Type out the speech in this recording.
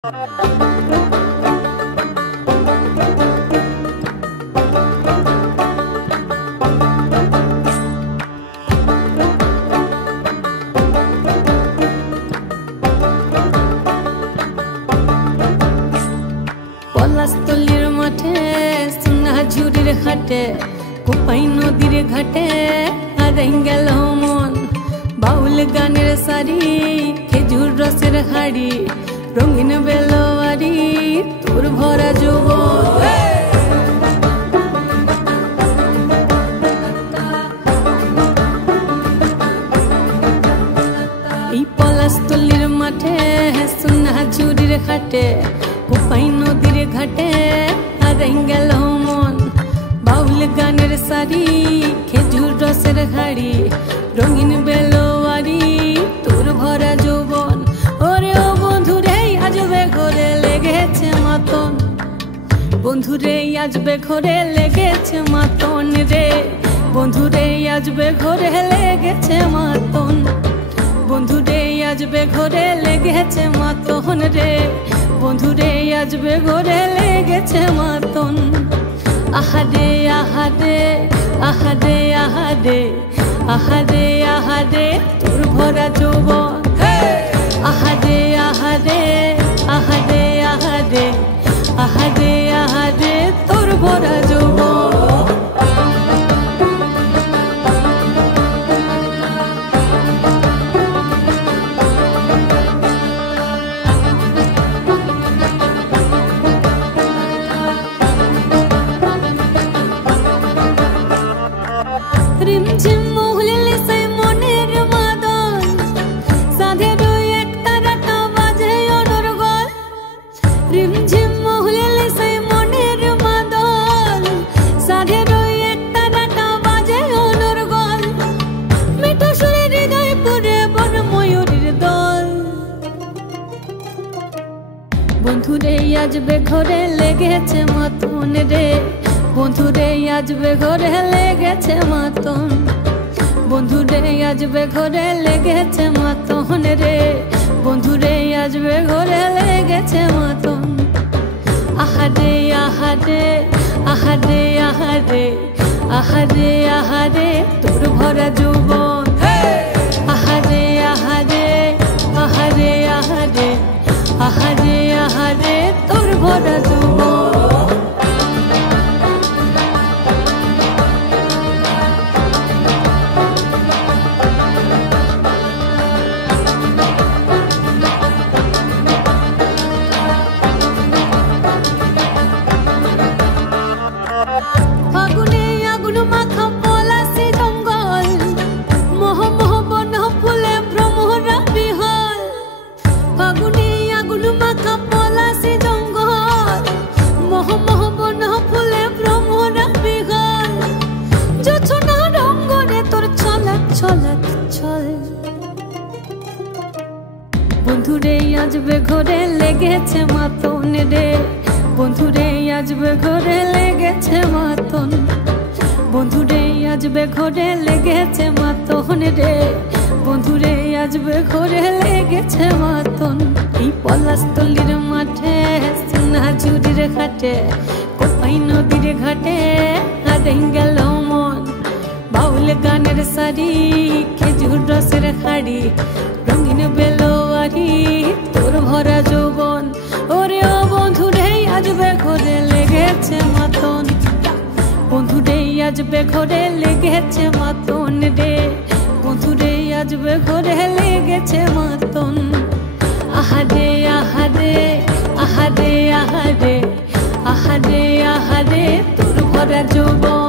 পলাশতলির মাঠে সোনাঝুরির ঘাটে কোপাই নদীর ঘাটে হারাই গেল মন। বাউল গানের সারি খেজুর রসের হাড়ি রঙিন বেলোয়ারি তোর ভরা যৌবন। এই পলাশতলির মাঠে সোনাঝুরির ঘাটে কোপাই নদীর ঘাটে হারাই গেল মন। বাউল গানের সারি খেজুর রসের হাড়ি রঙিন বেলোয়ারি তোর ভরা যৌবন। ওরে ও বন্ধুরে আজবে ঘরে লেগেছে মাতন, বন্ধুরে আজবে ঘরে লেগেছে মাতন রে। বন্ধুরে আজবে ঘরে লেগেছে মাতন, বন্ধুরে আজবে ঘরে লেগেছে মাতন রে। বন্ধুরে আজবে ঘরে লেগেছে মাতন। আহারে আহারে আহারে আহারে আহারে আহারে তোর ভরা যৌবন। আহারে আহারে আহারে আহারে আহারে আহারে তোর ভরা যৌবন। রিমঝিম মহুলিলে সেই মনের মাদল, সাধের এক তারাটা বাজে অনর্গল। রিমঝিম মহুলিলে সেই মনের মাদল, সাধের এক তারাটা বাজে অনর্গল। মিঠো সুরে হৃদয় পুরে বন ময়ূরীর দল। বন্ধুরে আজবে ঘরে লেগেছে মাতন রে। বন্ধুরে আজবে ঘরে লেগেছে মাতন, বন্ধুরে আজবে ঘরে লেগেছে মাতন রে। বন্ধুরে আজবে ঘরে লেগেছে মাতন। আহারে আহারে আহারে আহারে আহারে আহারে তোর ভরা যৌবন। আহারে আহারে আহারে আহারে আহারে আহারে তোর ভরা যৌবন। ফাগুনে আগুন মাখা পলাশি জঙ্গল, মোহ মোহ বন ফুলে ভ্রমরা বিহল। ফাগুনে আগুন মাখা পলাশি জঙ্গল, মোহ মোহ বন ফুলে ভ্রমরা বিহল। জোছনা রঙ্গনে তোর ছলক ছলক ছল। বন্ধুরে আজবে ঘরে লেগেছে মাতন রে। বন্ধুরে আজবে ঘরে লেগেছে মাতন, বন্ধুরে আজবে ঘরে লেগেছে মাতন রে। বন্ধুরে আজবে ঘরে লেগেছে মাতন। এই পলাশতলির মাঠে সোনাঝুরির ঘাটে কোপাই নদীর ঘাটে হারাই গেল মন। বাউল গানের সারি খেজুর রসের হাড়ি রঙিন বেলোয়ারি তোর ভরা যৌবন। ওরে ও বন্ধুরে আজবে ঘরে লেগেছে মাতন, বন্ধুরে আজবে ঘরে লেগেছে মাতন রে। বন্ধুরে আজবে ঘরে লেগেছে মাতন। আহারে আহারে আহারে আহারে আহারে আহারে তোর ভরা যৌবন।